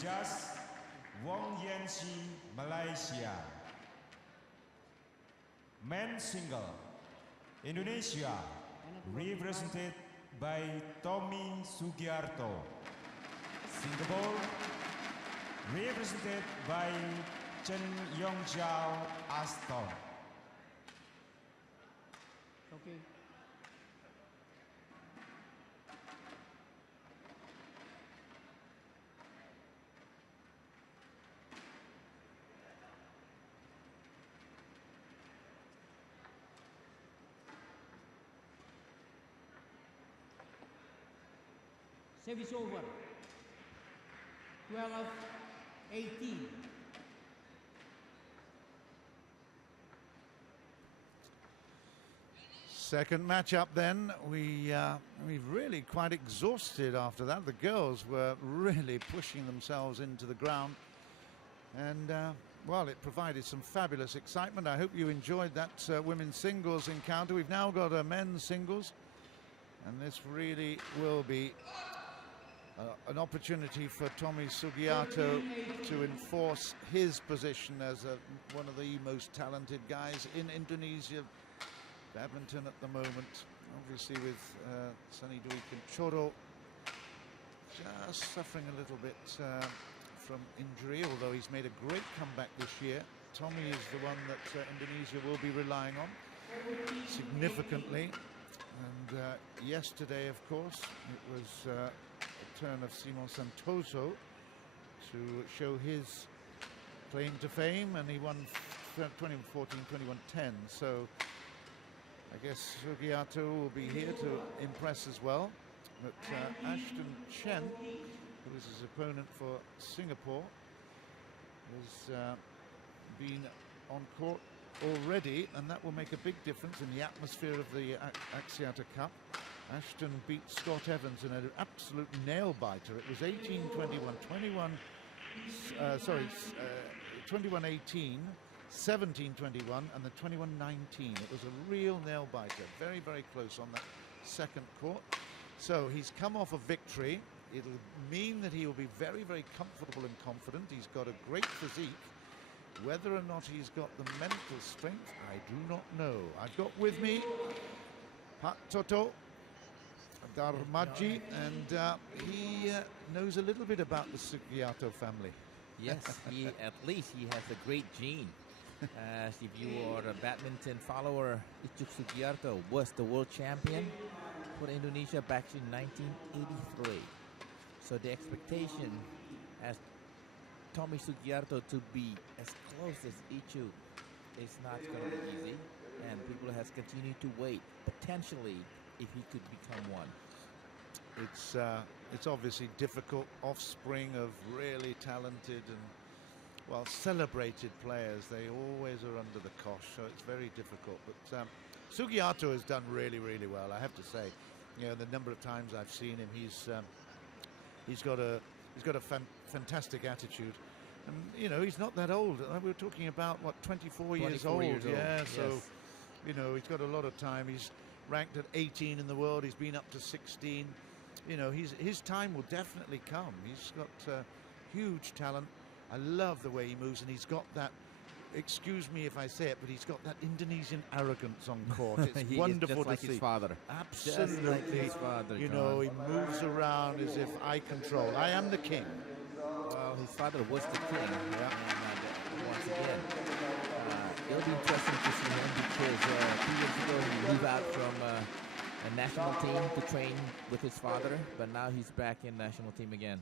just Wong Yanxi, Malaysia. Men's single, Indonesia, represented by Tommy Sugiarto. Singapore, represented by Chen Yongzhao Ashton. Okay. Service over. 12-18. Second matchup then. We've really quite exhausted after that. The girls were really pushing themselves into the ground. And, well, it provided some fabulous excitement. I hope you enjoyed that women's singles encounter. We've now got a men's singles. And this really will be an opportunity for Tommy Sugiarto to enforce his position as one of the most talented guys in Indonesia badminton at the moment. Obviously with Sunny Dwi Kunchoro just suffering a little bit from injury, although he's made a great comeback this year. Tommy is the one that Indonesia will be relying on significantly. And yesterday, of course, it was a turn of Simon Santoso to show his claim to fame, and he won 21-14, 21-10. So I guess Sugiarto will be here to impress as well. But Ashton Chen, who is his opponent for Singapore, has been on court already, and that will make a big difference in the atmosphere of the Axiata Cup. Ashton beat Scott Evans in an absolute nail-biter. It was 18-21, 21-18, 17-21, and the 21-19. It was a real nail-biter. Very, very close on that second court. So he's come off a victory. It'll mean that he will be very, very comfortable and confident. He's got a great physique. Whether or not he's got the mental strength, I do not know. I've got with me Pak Toto Darmaji, and he knows a little bit about the Sugiarto family. Yes, at least he has a great gene. As if you are a badminton follower, Icuk Sugiarto was the world champion for Indonesia back in 1983. So the expectation as Tommy Sugiarto to be as close as Icuk is not going to be easy, and people has continued to wait potentially if he could become one. It's obviously difficult. Offspring of really talented and, well, celebrated players. They always are under the cosh, so it's very difficult. But Sugiarto has done really, really well, I have to say. You know, the number of times I've seen him, he's got a fantastic attitude. And, you know, he's not that old. We were talking about, what, 24 years old? Yeah, so, yes. You know, he's got a lot of time. He's ranked at 18 in the world. He's been up to 16. You know, his time will definitely come. He's got huge talent. I love the way he moves, and he's got that, excuse me if I say it, but he's got that Indonesian arrogance on court. It's wonderful just like to see. His father. Absolutely. Just like his father, you John. know, he moves around as if I control. I am the king. Well, his father was the king. Yeah. And once again, it'll be interesting to see him because 2 years ago he moved out from a national team to train with his father, but now he's back in national team again.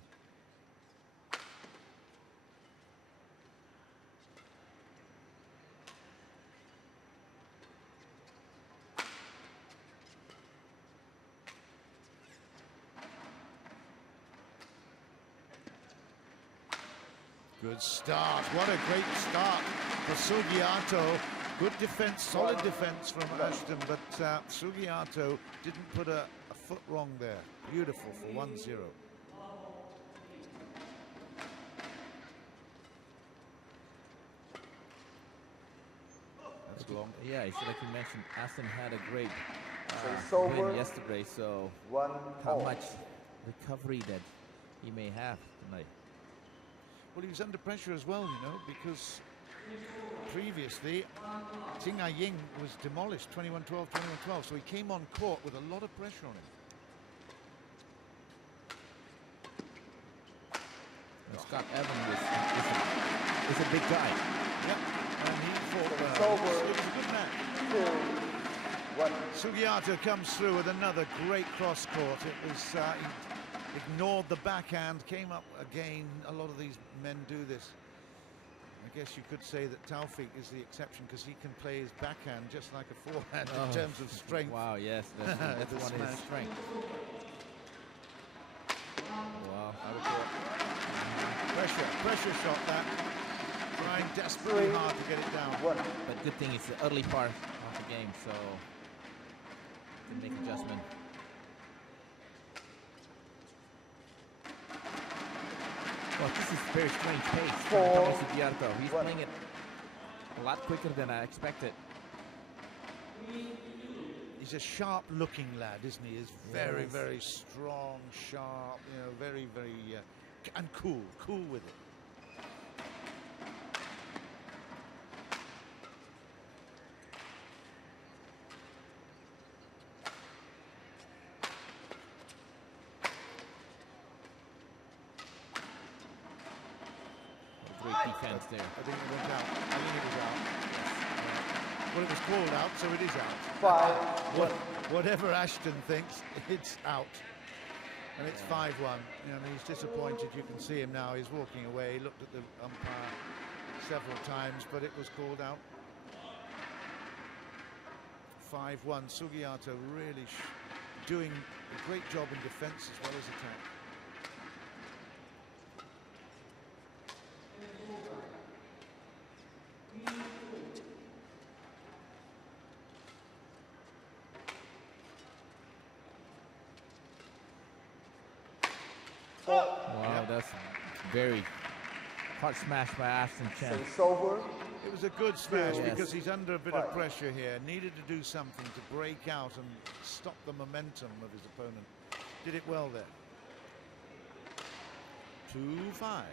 Good start. What a great start for Sugiarto. Good defense, solid defense from Ashton, but Sugiarto didn't put a foot wrong there. Beautiful for 1-0. That's long. Yeah, it's like you mentioned, Ashton had a great win yesterday, so how much recovery that he may have tonight. Well, he was under pressure as well, you know, because previously Ting Ying was demolished 21-12, 21-12, so he came on court with a lot of pressure on him. Scott Evans is a big guy. Yep, and he fought well. It was a good match. 2-1. Sugiarto comes through with another great cross court. It was he ignored the backhand, came up again. A lot of these men do this. I guess you could say that Taufik is the exception because he can play his backhand just like a forehand in terms of strength. Wow, yes, that's one of his strengths. Wow, Pressure shot that. Trying desperately hard to get it down. But good thing it's the early part of the game, so can make adjustment. Well, this is very strange pace for Sugiarto. He's playing it a lot quicker than I expected. He's a sharp-looking lad, isn't he? He's very, very strong, sharp, you know, very, very, and cool with it. Great defense there. I think it went out. I think it was out. Well, it was called out, so it is out. 5-1. Whatever Ashton thinks, it's out. And it's 5-1. You know, he's disappointed. You can see him now. He's walking away. He looked at the umpire several times, but it was called out. 5-1. Sugiarto really doing a great job in defense as well as attack. Wow, that's very hard smash by Ashton Chen. It's over. It was a good smash Yes. because he's under a bit of pressure here. Needed to do something to break out and stop the momentum of his opponent. Did it well there. 2-5.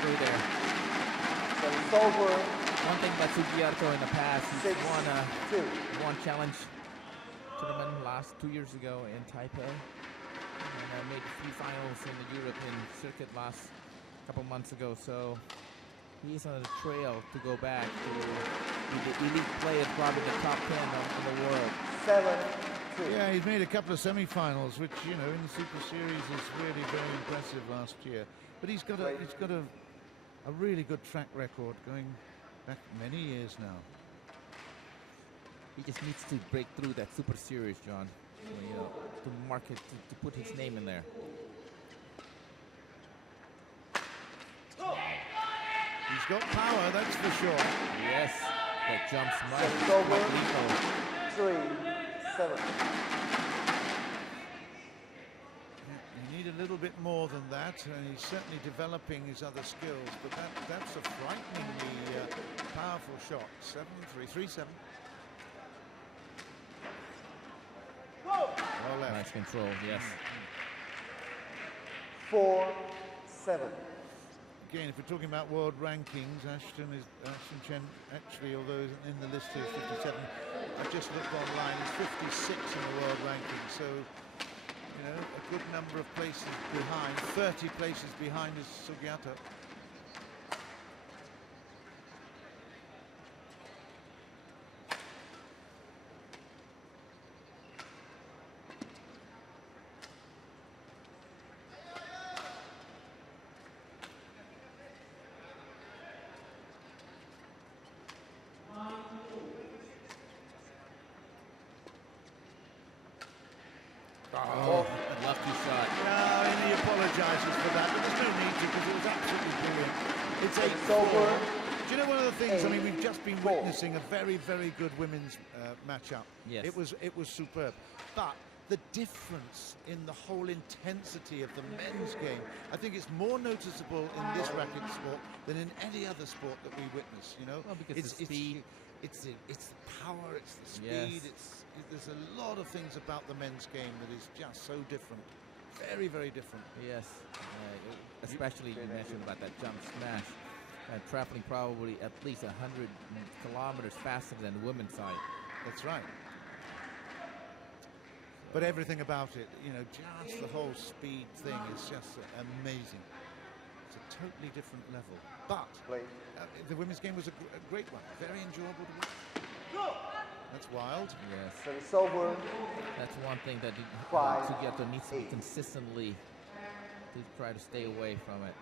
Through there. It's over. One thing about Sugiarto in the past, he's 6-2. won challenge tournament last 2 years ago in Taipei, and made a few finals in the European circuit last couple months ago. So he's on the trail to go back to be the elite player, probably the top 10 in the world. 7-2. Yeah, he's made a couple of semi-finals, which, you know, in the Super Series is really very impressive last year. But he's got a really good track record going back many years now. He just needs to break through that Super Series, John, you know, to market, to put his name in there. He's got power, that's for sure. Yes, that jumps It's over. lethal. 3-7. You need a little bit more than that, and he's certainly developing his other skills, but that's a frighteningly powerful shot. 7-3, 3-7. Well left. Nice control, yes. 4-7. Again, if we're talking about world rankings, Ashton Chen, actually, although in the list here is 57, I just looked online, he's 56 in the world ranking, so, you know, a good number of places behind, 30 places behind is Sugiarto. Oh, lucky shot. No, and he apologises for that, but there's no need to because it was absolutely brilliant. It's 8-4. over. Do you know one of the things? I mean, we've just been witnessing a very, very good women's matchup. Yes. It was superb. But the difference in the whole intensity of the men's game. I think it's more noticeable in this racket sport than in any other sport that we witness, you know. Well, because the speed. It's the power, it's the speed, Yes. there's a lot of things about the men's game that is just so different. Very, very different. Yes, especially you mentioned about that jump smash. Traveling probably at least 100 kilometers faster than the women's side. That's right. But everything about it, you know, just the whole speed thing is just amazing. It's a totally different level. But the women's game was a great one. Very enjoyable to watch. That's wild. Yes. Service over. That's one thing that Five, Sugiarto needs to be 8. consistently to try to stay away from it.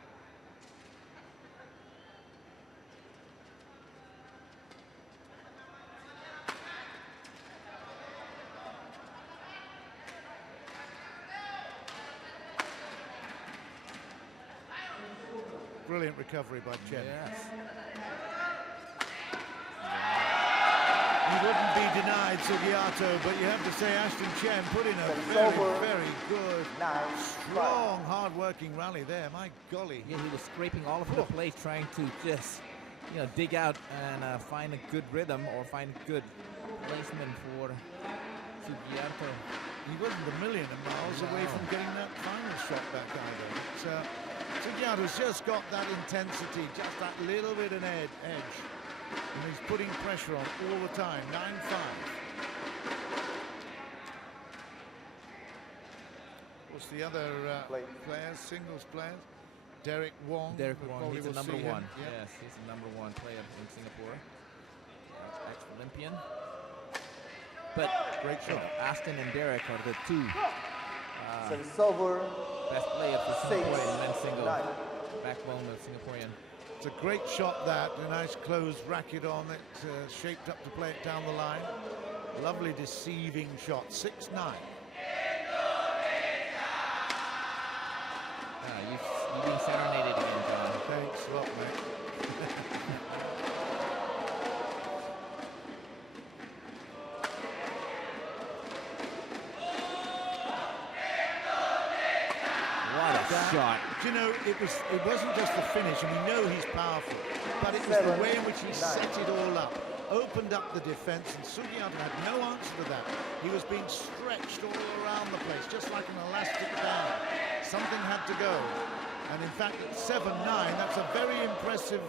Brilliant recovery by Chen. Yes. You wouldn't be denied Sugiarto, but you have to say Ashton Chen put in a very good, strong, hard-working rally there. My golly. Yeah, he was scraping all over the place, trying to just, you know, dig out and find a good rhythm or find a good placement for Sugiarto. He wasn't a million miles away from getting that final shot back either. Sugiarto's just got that intensity, just that little bit of edge. And he's putting pressure on all the time. 9-5. What's the other players, singles players? Derek Wong. Derek Wong, he's the we'll number see him. one. Yep. Yes, he's the number one player in Singapore. Ex-Olympian. But Great shot. Ashton and Derek are the two Service over. best players for Singapore in men's singles. 9. Backbone of Singaporean. It's a great shot, that. A nice closed racket on it, shaped up to play it down the line. Lovely deceiving shot. 6-9. You've been serenaded again, John. Thanks a lot, mate. What a shot. Do you know, it wasn't just the finish, and we know he's powerful, but it was the way in which he set it all up, opened up the defense, and Sugiarto had no answer to that. He was being stretched all around the place, just like an elastic band. Something had to go. And in fact, at 7-9, that's a very impressive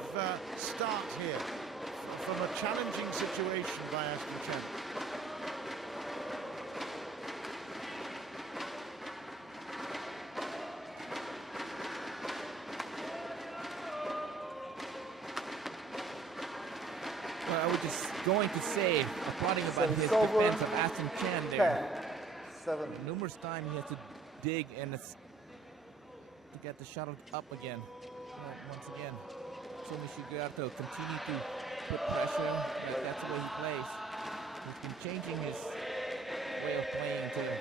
start here from a challenging situation by Ashton Chen. Well, I was just going to say, applauding about his defense of Ashton Chen there. 10, 7. Numerous times he had to dig and to get the shuttle up again. Once again, Sugiarto continue to put pressure. Like that's the way he plays. He's been changing his way of playing too.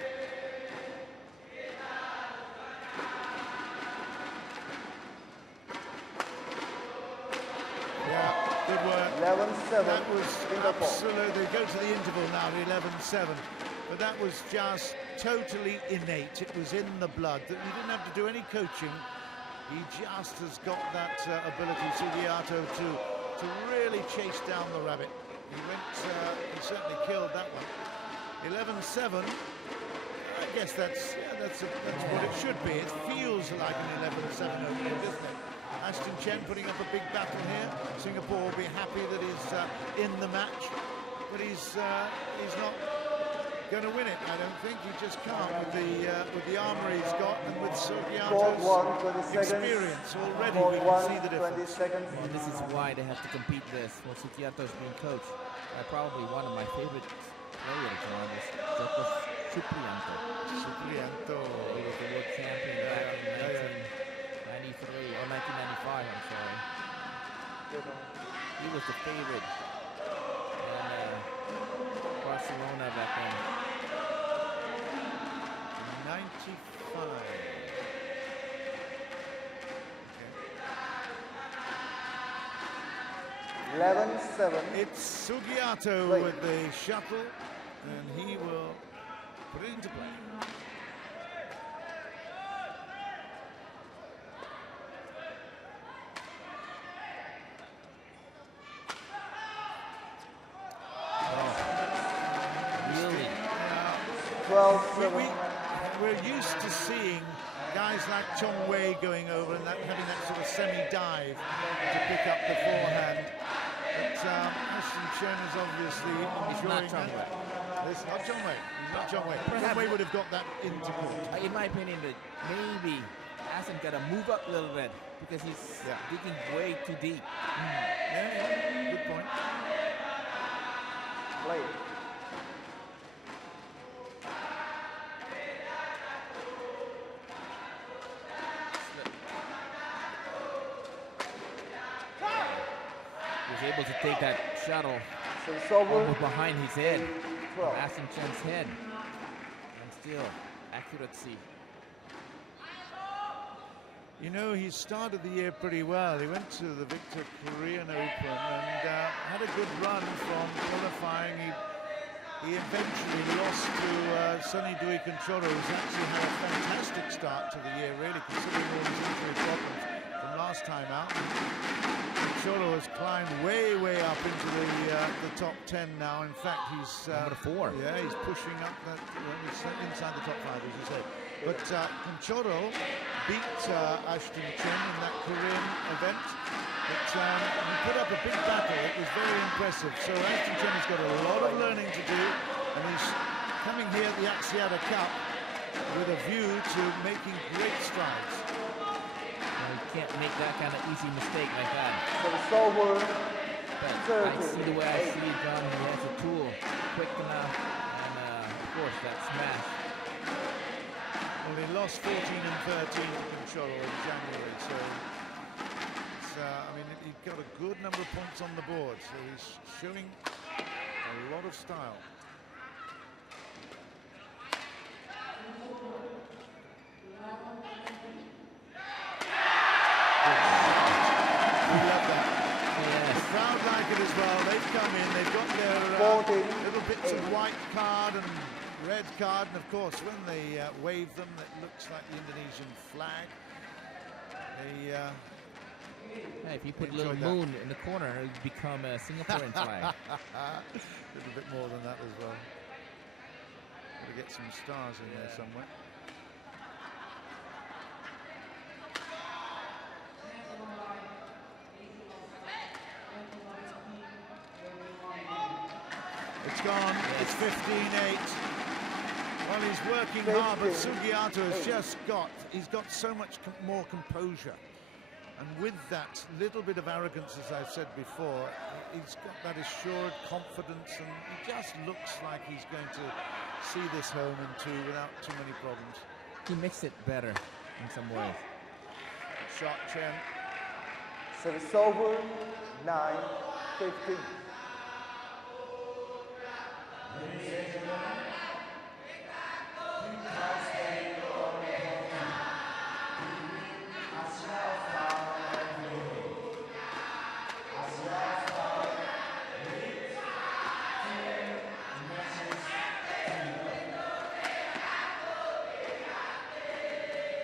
Yeah, good work. 11-7. That was absolutely, go to the interval now, 11-7. But that was just totally innate. It was in the blood. That you didn't have to do any coaching. He just has got that ability, Sugiarto, to really chase down the rabbit. He certainly killed that one. 11-7. I guess that's what it should be. It feels like an 11-7 opening, doesn't it? Ashton Chen putting up a big battle here. Singapore will be happy that he's in the match, but he's not going to win it. I don't think he just can't with the armour he's got and with Sugiarto's experience already. We can see the difference. And this is why they have to compete this. Well, Sugiarto's being coached by probably one of my favorite players around this, Sugiarto. Sugiarto. He was the world champion back in 1993 or 1995. I'm sorry. He was the favorite in Barcelona back then. 95. Okay. 11-7. It's Sugiarto with the shuttle, and he will put it into play. Really? 12-7. We're used to seeing guys like Chong Wei going over and having that sort of semi-dive to pick up the forehand. But Ashton Chen is obviously enjoying Chong that. It's not Chong Wei. Not Chong Wei. Perhaps- Chong Wei would have got that into court. In my opinion, that maybe Ashton got to move up a little bit because he's digging way too deep. Yeah, good point. Play. He was able to take that shuttle Service over. almost behind his head, 12. Ashton Chen's head, and still accuracy. You know, he started the year pretty well. He went to the Victor Korean Open and had a good run from qualifying. He eventually lost to Sonny Dui Conchoro, who's actually had a fantastic start to the year, really, considering all his injury problems from last time out. Conchoro has climbed way, way up into the top 10 now. In fact, he's Number 4. Yeah, he's pushing up that. Well, he's inside the top 5, as you say. But Conchoro beat Ashton Chen in that Korean event. But he put up a big battle. It was very impressive. So Ashton Chen has got a lot of learning to do, and he's coming here at the Axiata Cup with a view to making great strides. You can't make that kind of easy mistake like that. Service over. But I see the way I see it done. He has a tool quick enough, and of course that smash. Well, he lost 14 and 13 to Concholo in January, so it's, I mean, he got a good number of points on the board, so he's showing a lot of style. We love that. Yes. The crowd like it as well. They've come in, they've got their 14, little bits of white card and red card, and of course when they wave them, it looks like the Indonesian flag. They Hey, if you put a little enjoyed that. moon in the corner, it would become a Singaporean flag. a little bit more than that as well. Got to get some stars in there somewhere. It's gone. It's 15-8. Well, he's working hard, but Sugiarto has just he's got so much more composure. And with that little bit of arrogance, as I've said before, he's got that assured confidence, and he just looks like he's going to see this home in 2 without too many problems. He makes it better in some ways. Shot, Chen. Service over. 9-15.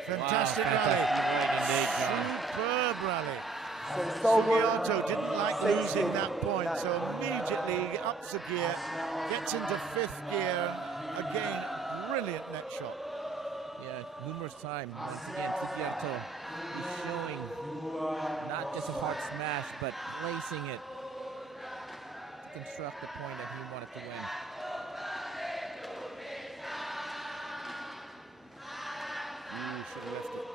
Fantastic Wow, rally. fantastic indeed, John. Superb rally. Service over. Sugiarto didn't like 16, losing that point, 9. so immediately he ups the gear, gets into 5th gear. Again, brilliant net shot. Yeah, numerous times. Once again, Sugiarto is showing not just a hard smash, but placing it to construct the point that he wanted to win. Should have left it.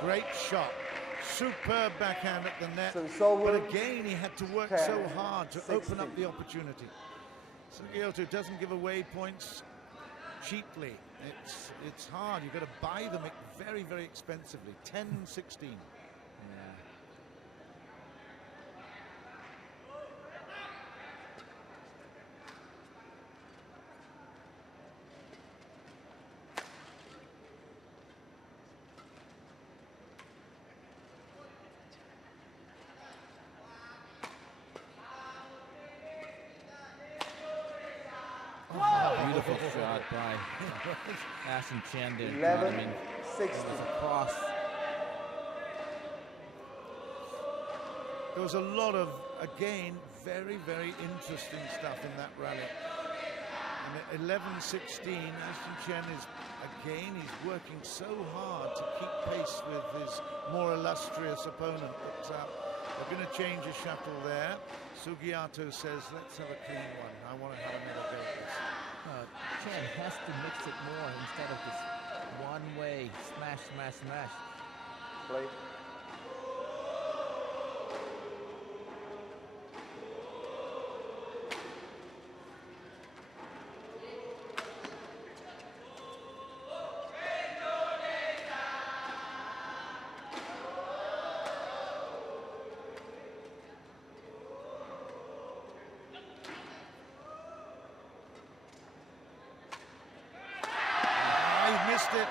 Great shot. Superb backhand at the net. So it's over. But again, he had to work 10, so hard to open up 16. the opportunity. Sugiarto doesn't give away points cheaply. It's hard. You've got to buy them very, very expensively. 10-16. Yeah. by Ashton Chen there. 11, I mean, it 60. was a cross. There was a lot of, again, very, very interesting stuff in that rally. And at 11-16, Ashton Chen is, again, he's working so hard to keep pace with his more illustrious opponent. But they're going to change a shuttle there. Sugiarto says, let's have a clean one. I want to have another go at this. Chen has to mix it more instead of this one-way smash, smash, smash. Play. It.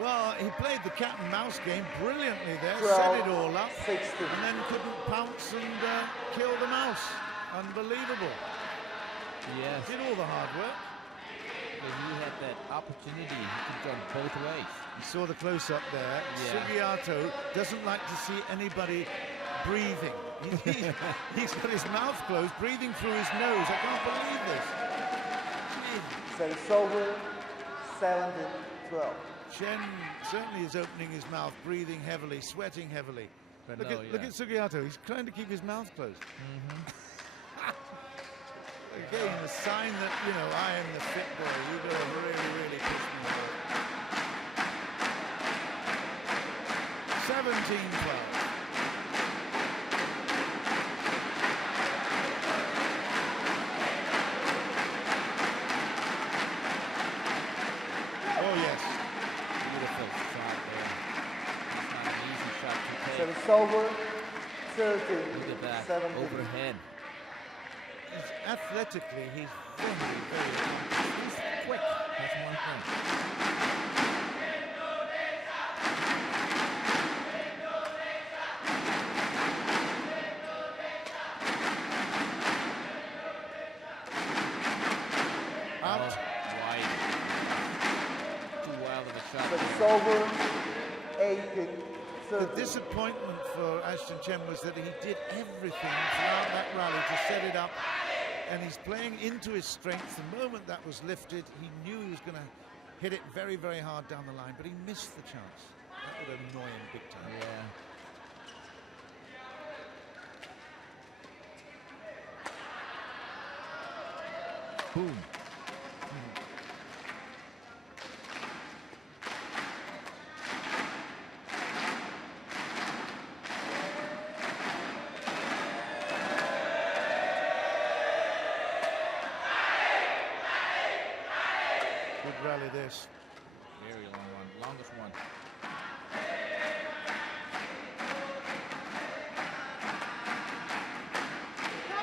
Well, he played the cat and mouse game brilliantly there, 12, set it all up, 60. and then couldn't pounce and kill the mouse. Unbelievable. Yes. Did all the hard work. If he had that opportunity, he could go both ways. You saw the close-up there. Yeah. Sugiarto doesn't like to see anybody breathing. He's got his mouth closed, breathing through his nose. I can't believe this. Service over, 17, 12. Chen certainly is opening his mouth, breathing heavily, sweating heavily. But Look no, at Sugiarto. He's trying to keep his mouth closed. Again, a sign that, you know, I am the fit boy. You've got to really, really push me hard. 17-12. Oh, yes. Beautiful shot there. It's not an easy shot to take. Service over, 13, Look at that, 17. overhead. Athletically, he's very, very accomplished. He's quick, that's one thing. Out. Wide. Too wild of a shot. Service over, 18, The 13. disappointment for Ashton Chen was that he did everything throughout that rally to set it up, and he's playing into his strength. The moment that was lifted, he knew he was going to hit it very, very hard down the line, but he missed the chance. That would annoy him big time. Yeah. Boom. Good rally this. Very long one, longest one.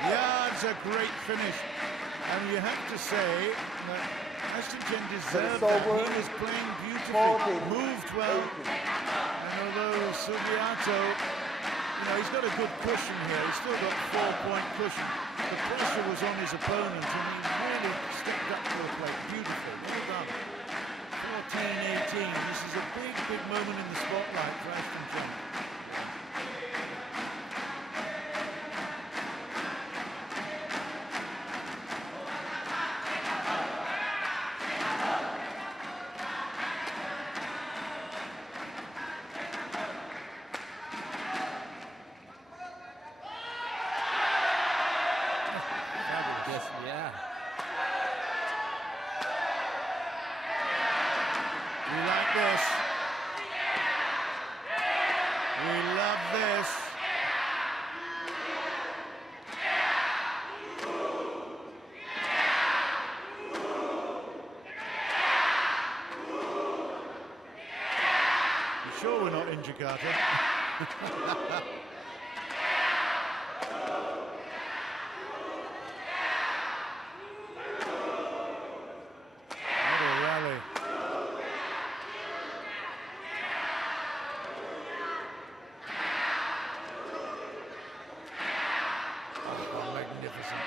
Yeah, it's a great finish. And you have to say that Ashton Chen deserved that. over. He was playing beautifully, 14, moved well. 18. And although Sugiarto, you know, he's got a good cushion here. He's still got 4-point cushion. The pressure was on his opponent, and he really stepped up to the plate beautifully. Well done. 14-18. This is a big, big moment in the spotlight for Ashton Chen. Yes, yeah. We like this. We love this. You sure we're not in Jakarta? What a rally. Oh, magnificent.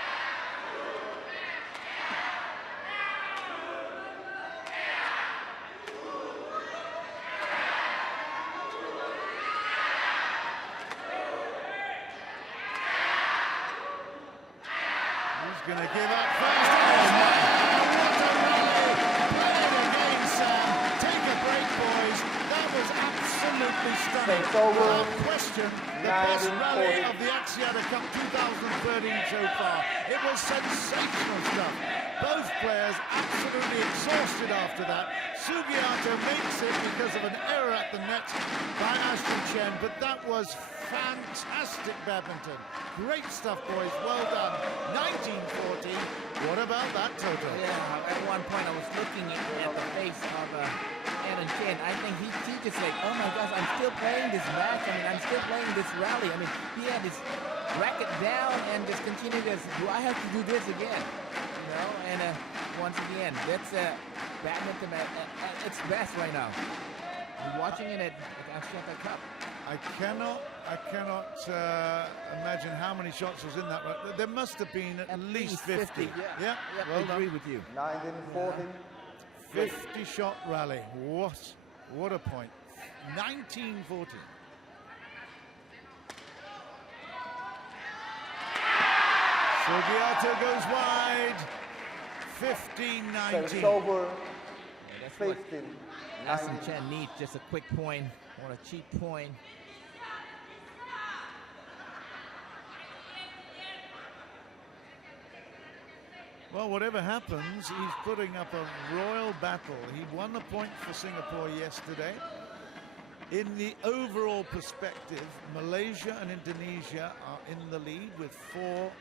going to give up first. Oh, what a rally! Play it again, Sam. Take a break, boys. That was absolutely stunning. It's over. Without question, the best rally 1940. of the Axiata Cup 2013 so far. It was sensational stuff. Both players absolutely exhausted after that. Sugiarto makes it because of an error at the net by Ashton Chen, but that was fantastic badminton. Great stuff, boys. Well done. 1940. What about that total? Yeah, at one point I was looking at the face of Aaron Chen. I think he just like, oh my gosh, I'm still playing this match. I mean, I'm still playing this rally. I mean, he had his racket down and just continued this. Do I have to do this again? You know, and once again, that's badminton at its best right now. We're watching it at Axiata Cup. I cannot imagine how many shots was in that. There must have been at least 50. Yeah, well I agree done. with you. 1914. 50-shot rally. What a point. 1914. Sugiarto goes wide. 15-19. Service over. That's what 15. Ashton Chen needs, just a quick point or a cheap point. Well, whatever happens, he's putting up a royal battle. He won the point for Singapore yesterday. In the overall perspective, Malaysia and Indonesia are in the lead with 4.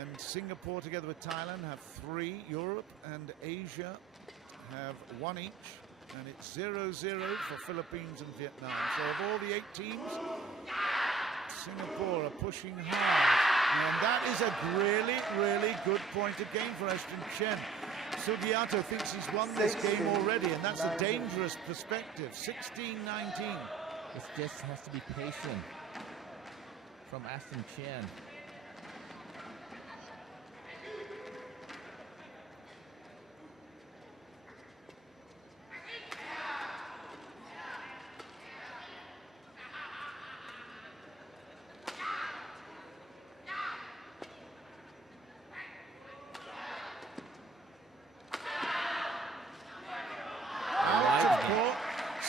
And Singapore, together with Thailand, have 3. Europe and Asia have 1 each. And it's 0-0 for Philippines and Vietnam. So of all the 8 teams, Singapore are pushing hard. And that is a really, really good point of game for Ashton Chen. Sugiarto thinks he's won this game already, and that's a dangerous perspective. 16-19. It just has to be patient from Ashton Chen.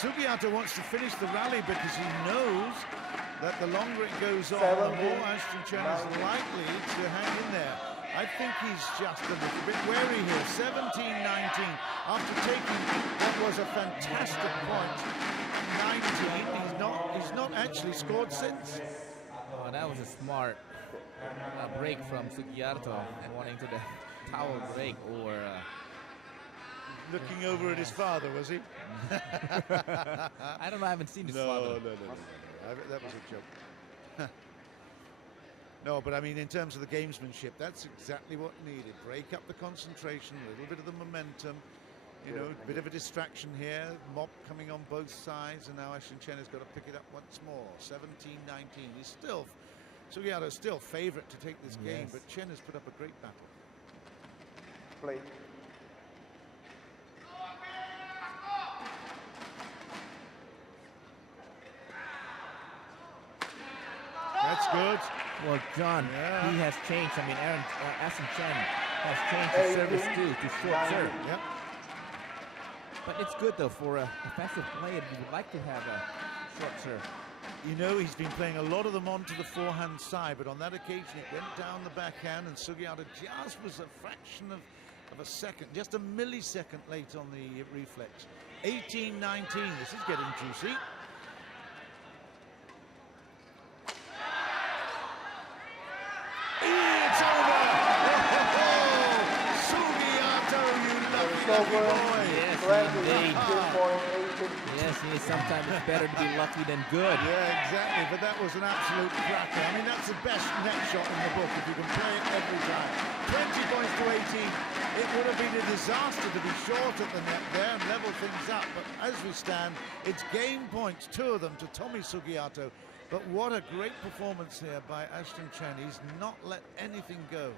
Sugiarto wants to finish the rally because he knows that the longer it goes on, 17, the more Ashton Chen is likely to hang in there. I think he's just a little bit wary here. 17-19 after taking what was a fantastic point. 19. He's not actually scored since. Oh, that was a smart break from Sugiarto and wanting to the towel break or. Looking over at his father, was he? I don't know. I haven't seen his father. No. That was a joke. No, but I mean, in terms of the gamesmanship, that's exactly what needed. Break up the concentration, a little bit of the momentum. You know, a bit of a distraction here. Mop coming on both sides, and now Ashton Chen has got to pick it up once more. 17-19. He's still, Sugiarto's still favourite to take this game, but Chen has put up a great battle. Play. That's good. Well, John, he has changed. I mean, Ashton Chen has changed his service too to short serve. Yep. But it's good though for a offensive player. You would like to have a short serve. You know, he's been playing a lot of them onto the forehand side, but on that occasion it went down the backhand, and Sugiarto just was a fraction of a second, just a millisecond late on the reflex. 18-19. This is getting juicy. It's over! Sugiarto, you lucky boy! Yes, indeed. Yes, sometimes it's better to be lucky than good. Yeah, exactly, but that was an absolute cracker. I mean, that's the best net shot in the book if you can play it every time. 20 points to 18. It would have been a disaster to be short at the net there and level things up, but as we stand, it's game points, 2 of them to Tommy Sugiarto. But what a great performance here by Ashton Chen. He's not let anything go.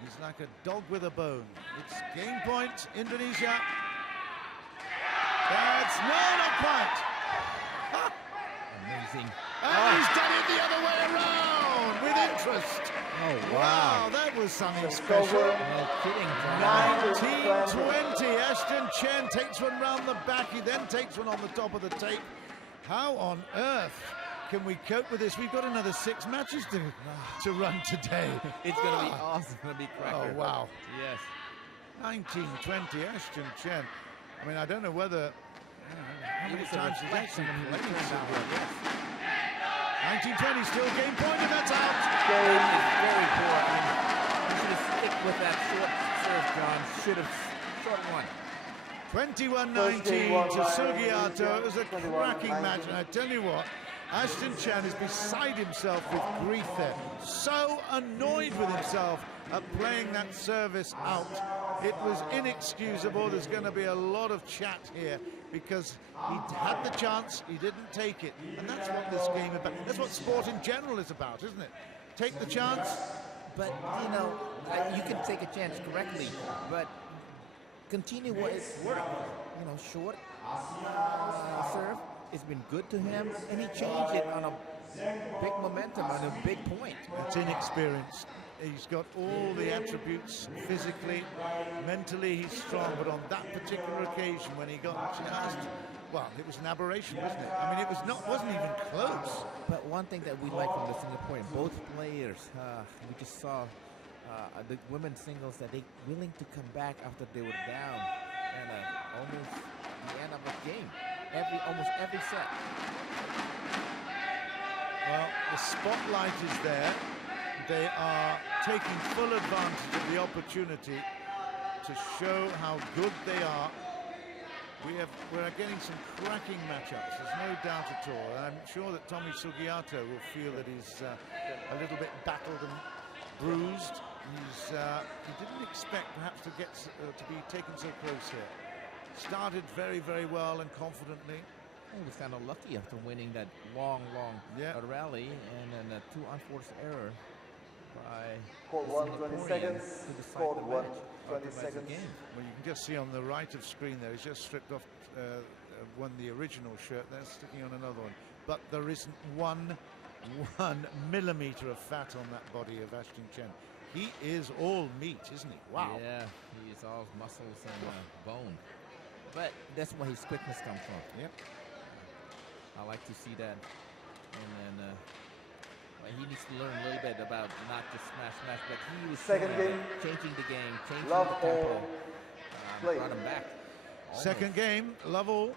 He's like a dog with a bone. It's game point, Indonesia. That's not quite. Amazing. And he's done it the other way around with interest. Oh, Wow, that was something It's special. over. No kidding, John. 19-20. Ashton Chen takes one round the back. He then takes one on the top of the tape. How on earth can we cope with this? We've got another 6 matches to run today. It's going to be awesome. It's going to be cracker. Oh, wow. Yes. 19-20, Ashton Chen. I mean, I don't know whether... how many It was a times has reflection actually when he played returned that Sugiarto? one. Yes. 19-20, still game point, and that's out. Game. It's very poor. I mean, you should have stick with that short serve, John. Should have short one. 21-19 to Sugiarto. It was a 21-19. cracking match, and I tell you what, Ashton Chen is beside himself with grief there. So annoyed with himself at playing that service out. It was inexcusable. There's going to be a lot of chat here because he had the chance, he didn't take it. And that's what this game is about. That's what sport in general is about, isn't it? Take the chance. But, you know, you can take a chance correctly, but continue what is work. You know, short serve. It's been good to him, and he changed it on a big momentum, on a big point. It's inexperienced. He's got all the attributes physically, mentally he's strong, but on that particular occasion when he got just, well, it was an aberration, wasn't it? I mean, it wasn't even close. But one thing that we like from the Singapore, both players, we just saw the women's singles that they willing to come back after they were down, and almost the end of the game, almost every set. Well, the spotlight is there. They are taking full advantage of the opportunity to show how good they are. We're getting some cracking matchups, there's no doubt at all. And I'm sure that Tommy Sugiarto will feel that he's a little bit battled and bruised. He didn't expect perhaps to get to be taken so close here. Started very, very well and confidently. He was kind of lucky after winning that long rally, and then a 2 unforced error by Court the 1, 20 Singaporean seconds. to decide Court the 1, match, 20 optimize the seconds. game. Well, you can just see on the right of screen there, he's just stripped off the original shirt. They're sticking on another one. But there isn't one millimeter of fat on that body of Ashton Chen. He is all meat, isn't he? Wow. Yeah, he is all muscles and bone. But that's where his quickness comes from. Yep. I like to see that. And then well, he needs to learn a little bit about not just smash, but he was Second game. changing the game, changing Love the tempo. all. Play. Brought him back. Second game, Lovell.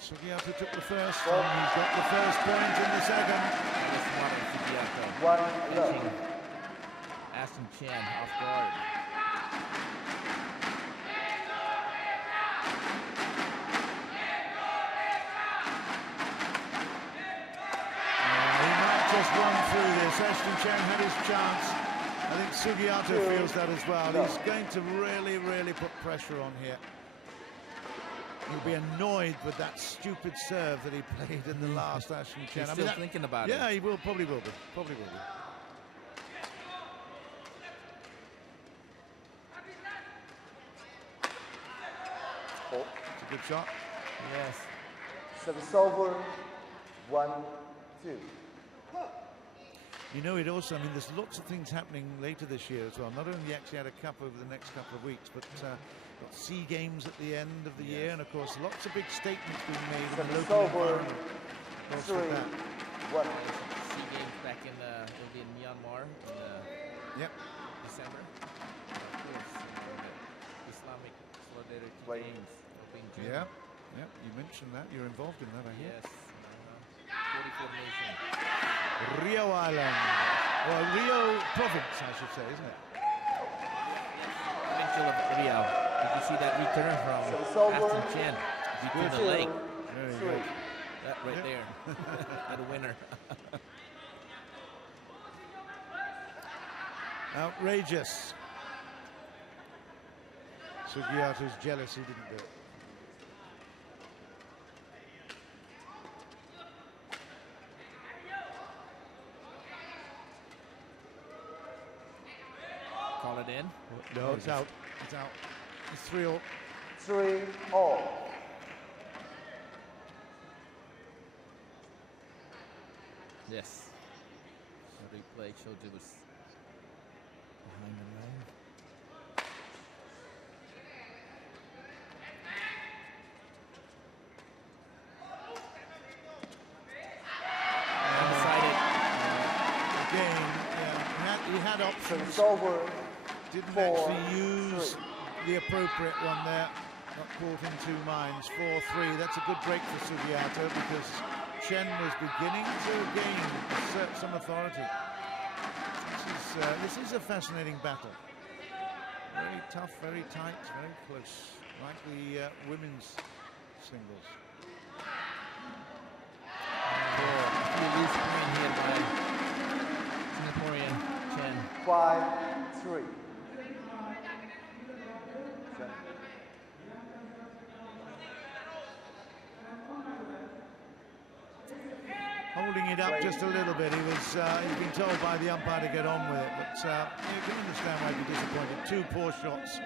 Sugiarto took the first, Four. and he's got the first point in the second. That was smart of Sugiarto. 1 love. Catching Ashton Chen off guard. He might just run through this. Ashton Chen had his chance. I think Sugiarto feels that as well. No. He's going to really, really put pressure on here. He'll be annoyed with that stupid serve that he played in the last Ashton Chen. He's still thinking about it. Yeah, he will. Probably will be. Probably will be. Oh, It's a good shot. Yes. service over. 1, 2. You know, it also, I mean, there's lots of things happening later this year as well. Not only the Axiata Cup over the next couple of weeks, but got SEA Games at the end of the year, and of course, lots of big statements being made in the Service local over. environment. Of course, 3, with that. 1. SEA Games back in Myanmar in Yep. December. Of course, the Islamic Solidarity Play. Games up in June. Yeah. Yep. You mentioned that. You're involved in that, I hear. Yes. 44 nations. Rio Island. Well, Rio Province, I should say, isn't it? Peninsula of Rio. Did you see that return So it's from over. Ashton Chen between the 2, lake? There you 3. go. That right Yep. there. The winner. Outrageous. Sugiarto's jealous he didn't do it. Call it in. No, it's out. It's out. It's 3-all. 3 all. Yes. The replay showed it was behind the line. Undecided. Again, he had options. Service over. Didn't 4-3. actually use the appropriate one there. Got caught in two minds. 4-3. That's a good break for Sugiarto because Chen was beginning to gain some authority. This is a fascinating battle. Very tough, very tight, very close, like the women's singles. A few loose point here by Singaporean Chen. 5-3. Holding it up just a little bit. He's been told by the umpire to get on with it, but you can understand why he'd be disappointed. Two poor shots.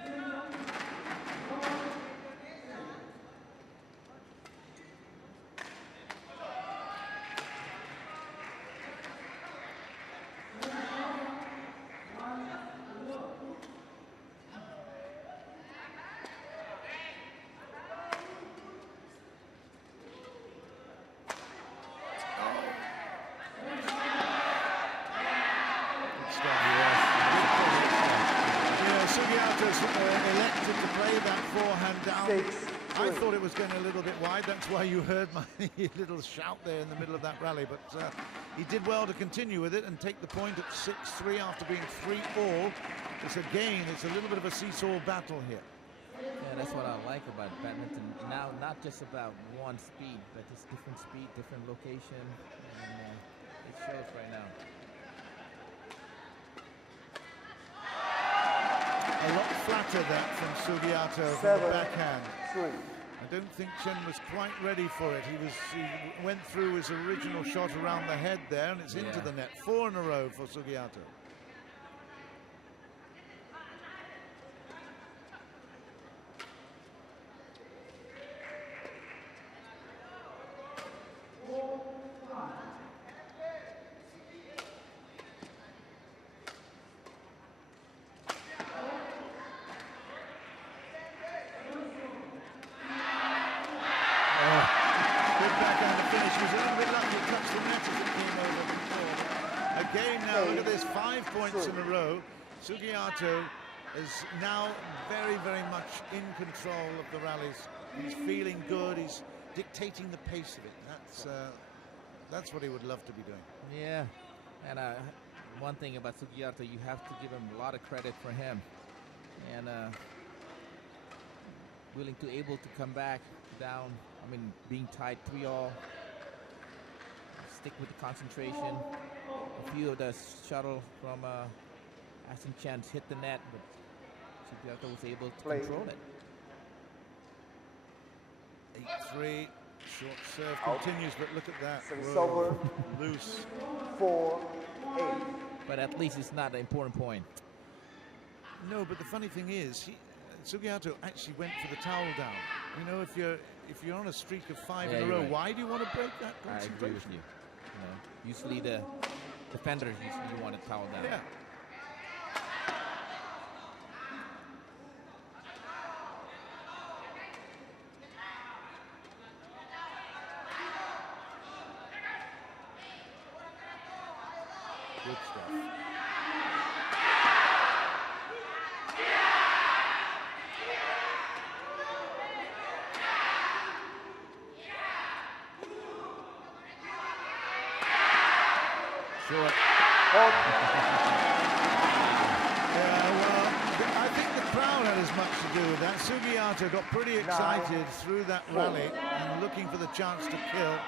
Elected to play that forehand down. 6-3. I thought it was going a little bit wide. That's why you heard my little shout there in the middle of that rally. But he did well to continue with it and take the point at 6-3 after being 3-all. It's a little bit of a seesaw battle here. Yeah, that's what I like about badminton. Now, not just about one speed, but just different speed, different location. And it shows right now. A lot flatter that from Sugiarto from the backhand. 3. I don't think Chen was quite ready for it. He went through his original shot around the head there, and it's into the net. 4 in a row for Sugiarto. Points in a row. Sugiarto is now very, very much in control of the rallies. He's feeling good. He's dictating the pace of it. That's what he would love to be doing. Yeah, and one thing about Sugiarto, you have to give him a lot of credit for him, and able to come back down. I mean, being tied 3-all. Stick with the concentration. A few of the shuttle from Ashton Chen hit the net, but Sugiarto was able to control it. 8-3, short serve continues, but look at that. Service over. Loose. 4-8. But at least it's not an important point. No, but the funny thing is, Sugiarto actually went for the towel down. You know, if you're on a streak of 5 in a row, why do you want to break that concentration? I agree with you. Usually the defenders you want to towel down. Yeah. Good stuff. Short. I think the crowd had as much to do with that. Sugiarto got pretty excited through that rally and looking for the chance to kill.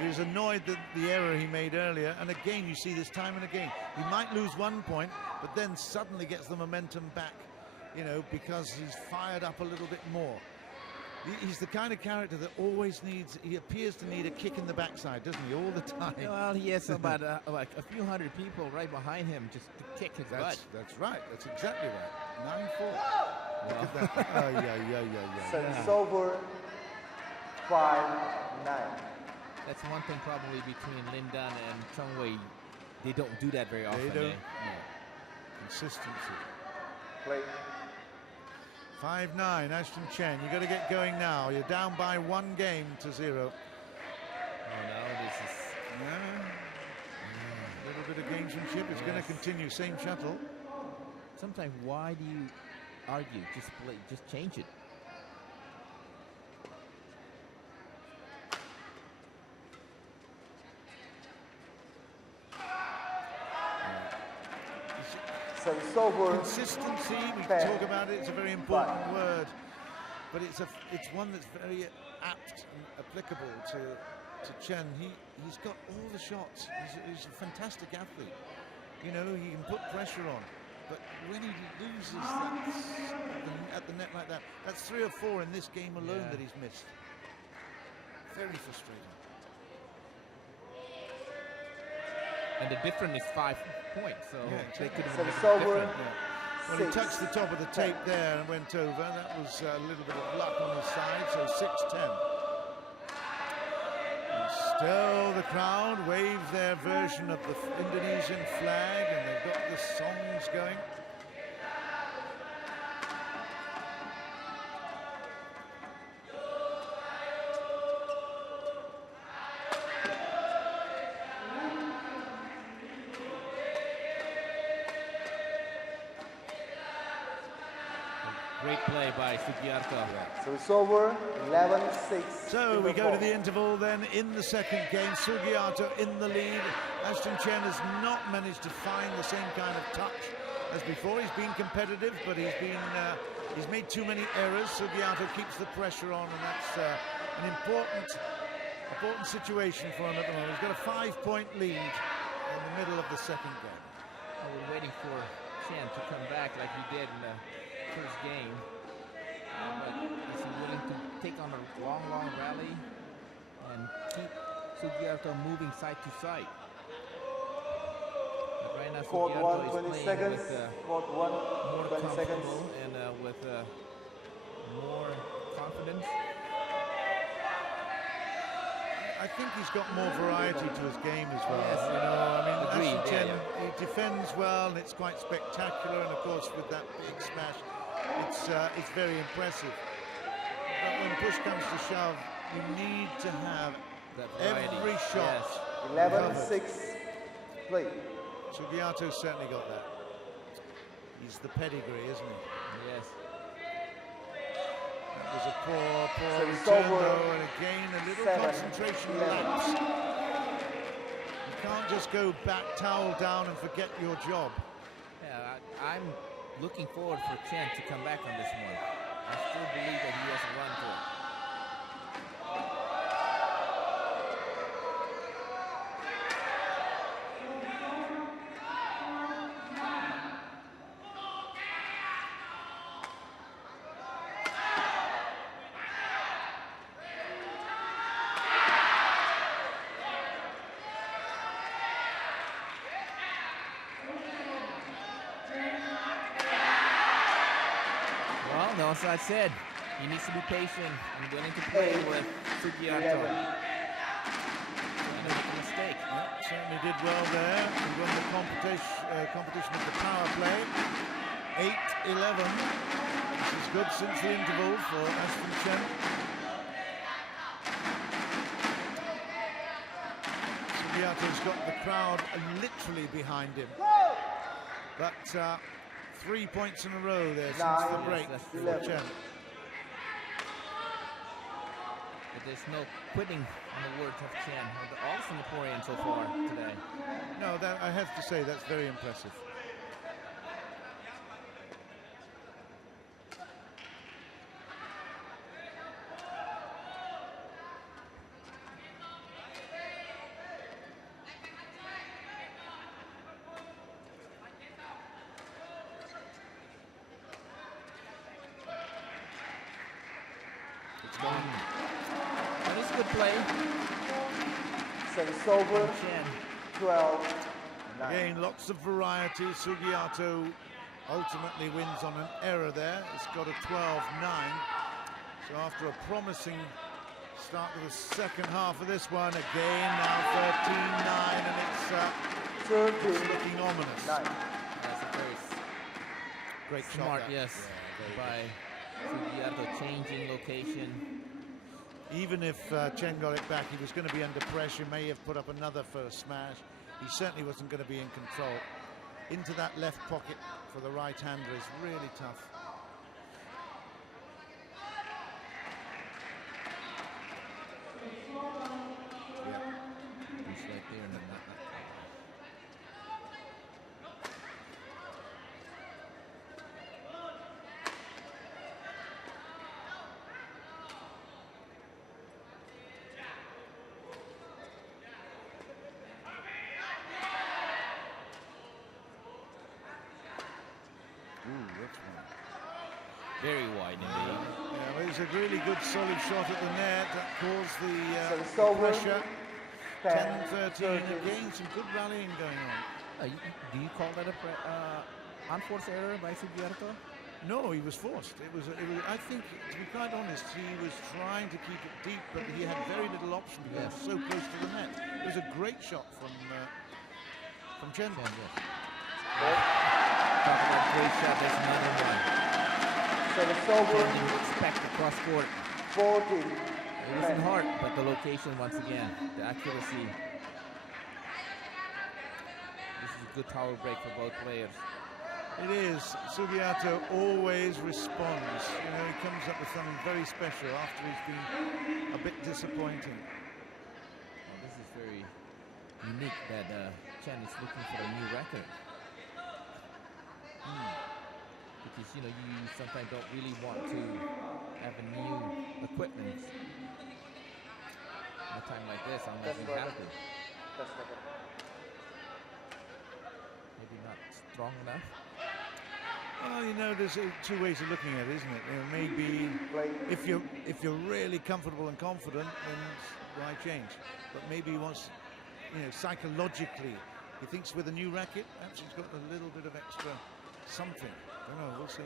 He was annoyed that the error he made earlier, and again you see this time and again. He might lose 1 point, but then suddenly gets the momentum back, you know, because he's fired up a little bit more. He's the kind of character that always needs, he appears to need a kick in the backside, doesn't he, all the time? Well, he has about like a few hundred people right behind him just to kick his butt. That's right, that's exactly right. 9-4. Look at that. Oh, yeah. Service over. 5-9. That's one thing probably between Lin Dan and Chong Wei. They don't do that very often. They don't. Consistency. Play. 5-9, Ashton Chen. You've got to get going now. You're down by 1 game to 0. Oh no, this is... A little bit of gamesmanship. It's going to continue. Same shuttle. Sometimes why do you argue? Just change it. Service over. Consistency, we 10. talk about it, it's a very important word, but it's one that's very apt and applicable to Chen. He's got all the shots. He's a fantastic athlete. You know, he can put pressure on, but when he loses that at the net like that, that's 3 or 4 in this game alone that he's missed. Very frustrating. And the difference is 5 points, so they could have Service made it over. different. Well, he touched the top of the tape there and went over. That was a little bit of luck on his side, so 6-10. And still the crowd wave their version of the Indonesian flag, and they've got the songs going. Great play by Sugiarto. So it's over. 11-6. So we go to the interval then in the second game. Sugiarto in the lead. Ashton Chen has not managed to find the same kind of touch as before. He's been competitive, but he's made too many errors. Sugiarto keeps the pressure on, and that's an important situation for him at the moment. He's got a 5-point lead in the middle of the second game. Well, we're waiting for Chen to come back like he did in the first game. But is he willing to take on a long rally and keep Sugiarto moving side to side? But right now Court Sugiarto 1, is 20 playing seconds. with Court 1, more 20 seconds. comfortable and with more confidence. I think he's got more variety to his game as well. Yes. You know, I mean, Agreed, Ashton Chen, yeah. he defends well, and it's quite spectacular. And of course, with that big smash, it's very impressive. But when push comes to shove, you need to have That variety. every shot. Yes. 11-6. Play. Sugiarto's certainly got that. He's the pedigree, isn't he? Yes. That was a poor Service return, over. though, and again a little 7, concentration 11. lapse. You can't just go back, towel down, and forget your job. Yeah, I'm looking forward for Chen to come back on this one. I still believe that he has a run to it. As I said, he needs to be patient and willing to play with Sugiarto. He made a mistake. Yeah, certainly did well there. He won the competition of the power play. 8-11. This is good since the interval for Ashton Chen. Sugiarto's got the crowd literally behind him. But 3 points in a row there since the break for Chen. But there's no quitting on the words of Chen, all Singaporeans so far today. No, that, I have to say that's very impressive. That is a good play. Service over. Chen. 12. 9. Again, lots of variety. Sugiarto ultimately wins on an error there. It's got a 12-9. So after a promising start to the second half of this one, again now 13-9, and it's looking ominous. 9. That's a very Great Smart, shot. That. yes, by Sugiarto, changing location. Even if Chen got it back, he was going to be under pressure, may have put up another first smash. He certainly wasn't going to be in control. Into that left pocket for the right-hander is really tough. He's right there in the net. Very wide indeed. Yeah, well, it was a really good solid shot at the net that caused the pressure. 10-13 again, some good rallying going on. Do you call that a unforced error by Sugiarto? No, he was forced. It was, I think, to be quite honest, he was trying to keep it deep, but he had very little option because it was so close to the net. It was a great shot from Chen. Talk about great shot, there's another one. Didn't expect the cross court. 14. It wasn't hard, but the location once again, the accuracy. This is a good power break for both players. It is. Sugiarto always responds. You know, he comes up with something very special after he's been a bit disappointing. Well, this is very unique that Chen is looking for a new record. Because, you know, you sometimes don't really want to have a new equipment in a time like this unless you have to. Maybe not strong enough. Well, you know, there's two ways of looking at it, isn't it? You know, maybe if you're really comfortable and confident, then why change? But maybe he wants, you know, psychologically, he thinks with a new racket, perhaps he's got a little bit of extra something. I don't know, we'll see.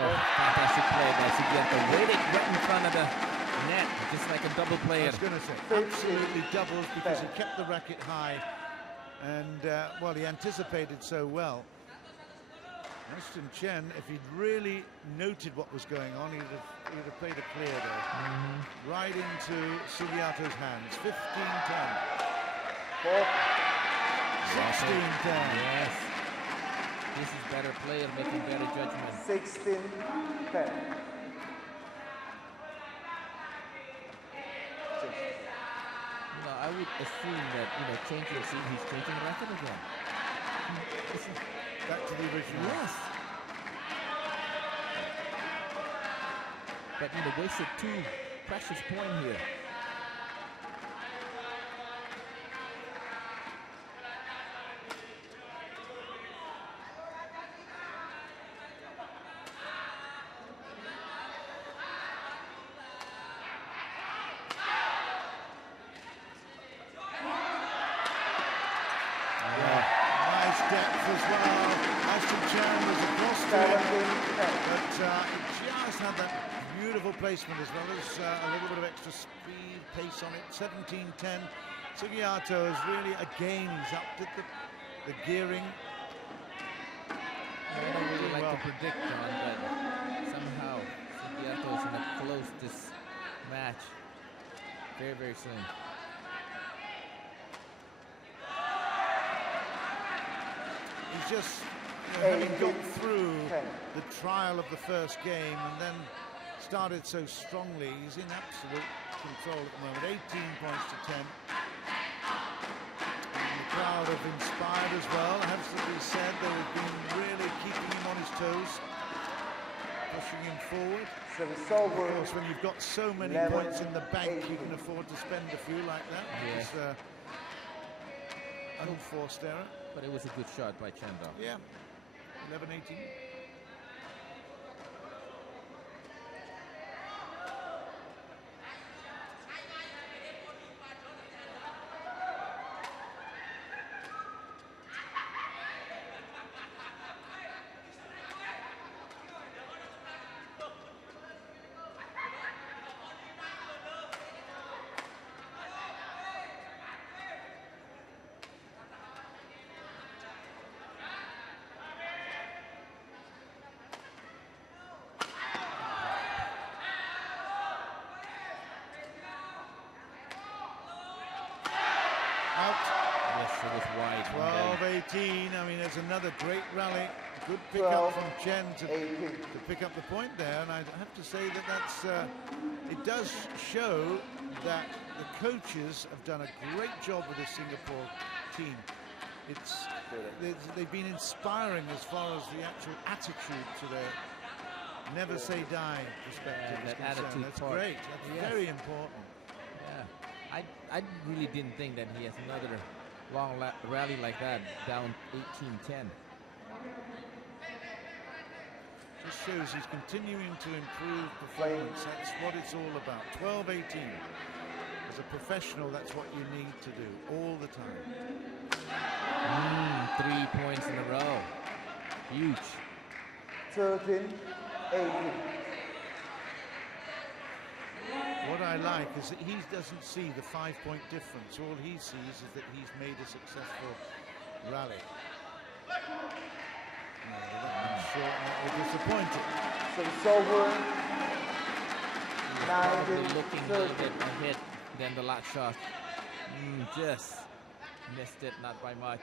Oh, fantastic play by Sugiarto. Waiting right in front of the net, just like a double player. I was going to say, absolutely doubles because he kept the racket high and, well, he anticipated so well. Ashton Chen, if he'd really noted what was going on, he'd have played a clear there. Right into Sugiarto's hands. 15-10. 16-10. Yes. This is better player making better judgment. 16-10. You know, I would assume that, you know, changing he's changing the record again. Back to the original. Yes. But, you know, wasted two precious points here. Depth as well. Ashton Chen was across to it, but he just had that beautiful placement as well as a little bit of extra speed, pace on it. 17-10. Sugiarto is really, again, he's upped at the gearing. I don't really like to predict, John, but somehow Sugiarto is going to close this match very, very soon. He's just, you know, having gone through the trial of the first game and then started so strongly, he's in absolute control at the moment. 18 points to 10. And the crowd have inspired as well. It has to be said, they have been really keeping him on his toes, pushing him forward. Of course, when you've got so many points in the bank, you can afford to spend a few like that. Yes. Unforced error. But it was a good shot by Chen, though. Yeah. 11-18. 12-18. I mean, there's another great rally. Good pickup from Chen to pick up the point there. And I have to say that that's it does show that the coaches have done a great job with the Singapore team. They've been inspiring as far as the actual attitude to their never say die perspective is concerned. Attitude That's part. great. That's very important. Yeah, I really didn't think that he has another long rally like that, down 18-10. Just shows he's continuing to improve performance. That's what it's all about. 12-18. As a professional, that's what you need to do all the time. 3 points in a row. Huge. 13-18. What I like is that he doesn't see the 5-point difference. All he sees is that he's made a successful rally. No, we're disappointed. So it's over. Probably looking a little bit ahead than the last shot. Just missed it, not by much.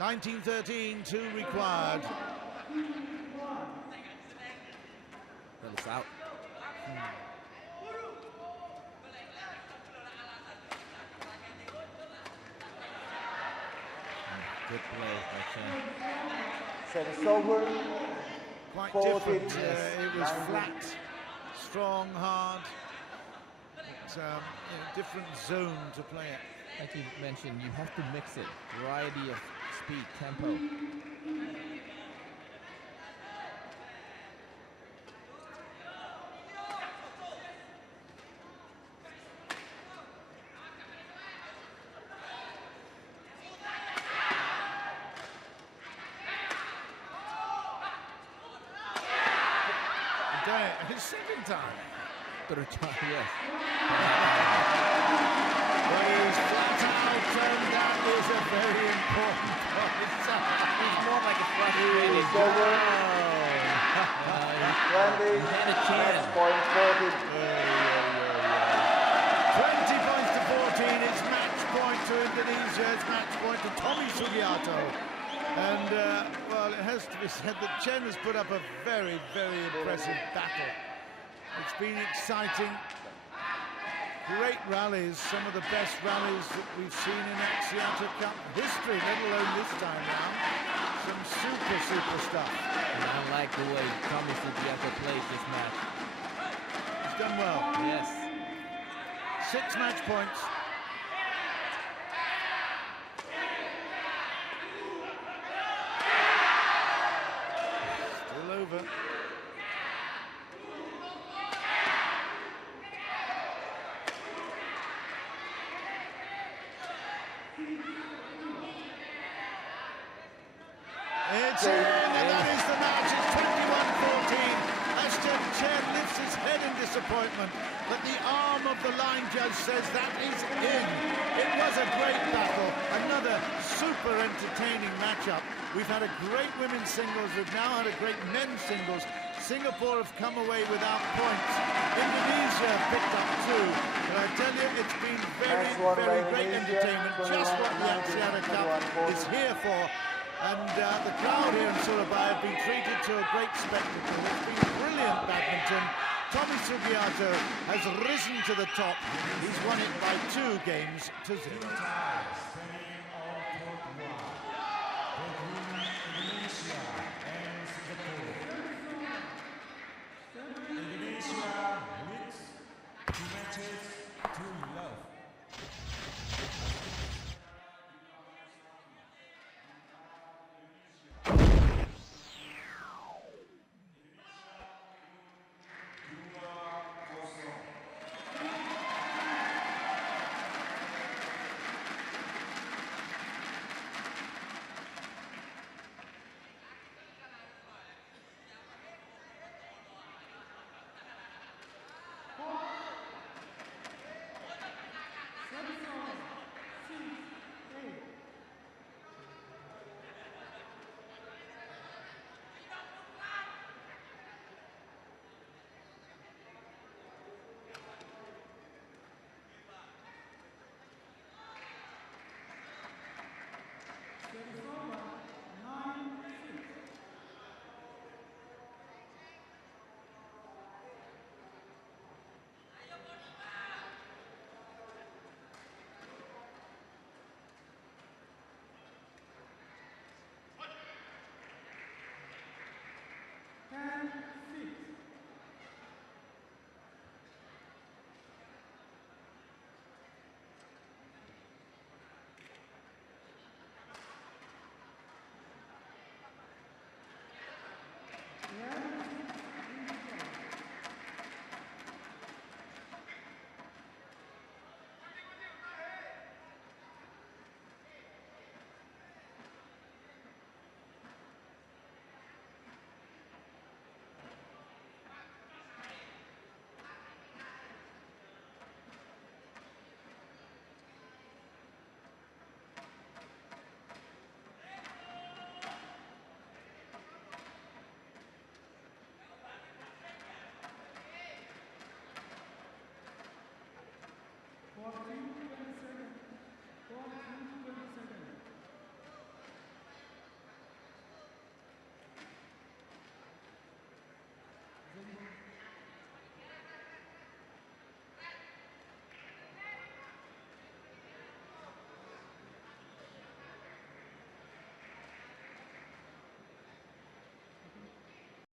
19-13, 2 required. Well, it's out. Good play by Chen. So it's over. Quite 14. different. It was flat, strong, hard. It's a different zone to play it. Like you mentioned, you have to mix it. Variety of speed, tempo. His second time. Third time, yes. Well, he's flat out, and that is a very important point. He's more like a frustrated. It's over. He had a chance. Point 14. 20 points to 14. It's match point to Indonesia. It's match point to Tommy Sugiarto. And, well, it has to be said that Chen has put up a very, very impressive battle. It's been exciting. Great rallies, some of the best rallies that we've seen in Axiata Cup history, let alone this time round. Some super stuff. And I like the way Tommy Sugiarto played this match. He's done well. Yes. 6 match points. Still over. It's in, and that is the match. It's 21-14. Ashton Chen lifts his head in disappointment, but the arm of the line judge says that is in. It was a great battle, another super entertaining matchup. We've had a great women's singles, we've now had a great men's singles. Singapore have come away without points. Indonesia have picked up 2. But I tell you, it's been very great entertainment. Just what the Axiata Cup is here for. And the crowd here in Surabaya have been treated to a great spectacle. It's been brilliant badminton. Tommy Sugiarto has risen to the top. He's won it by 2 games to 0. Indonesia leads 2 matches to love. 14.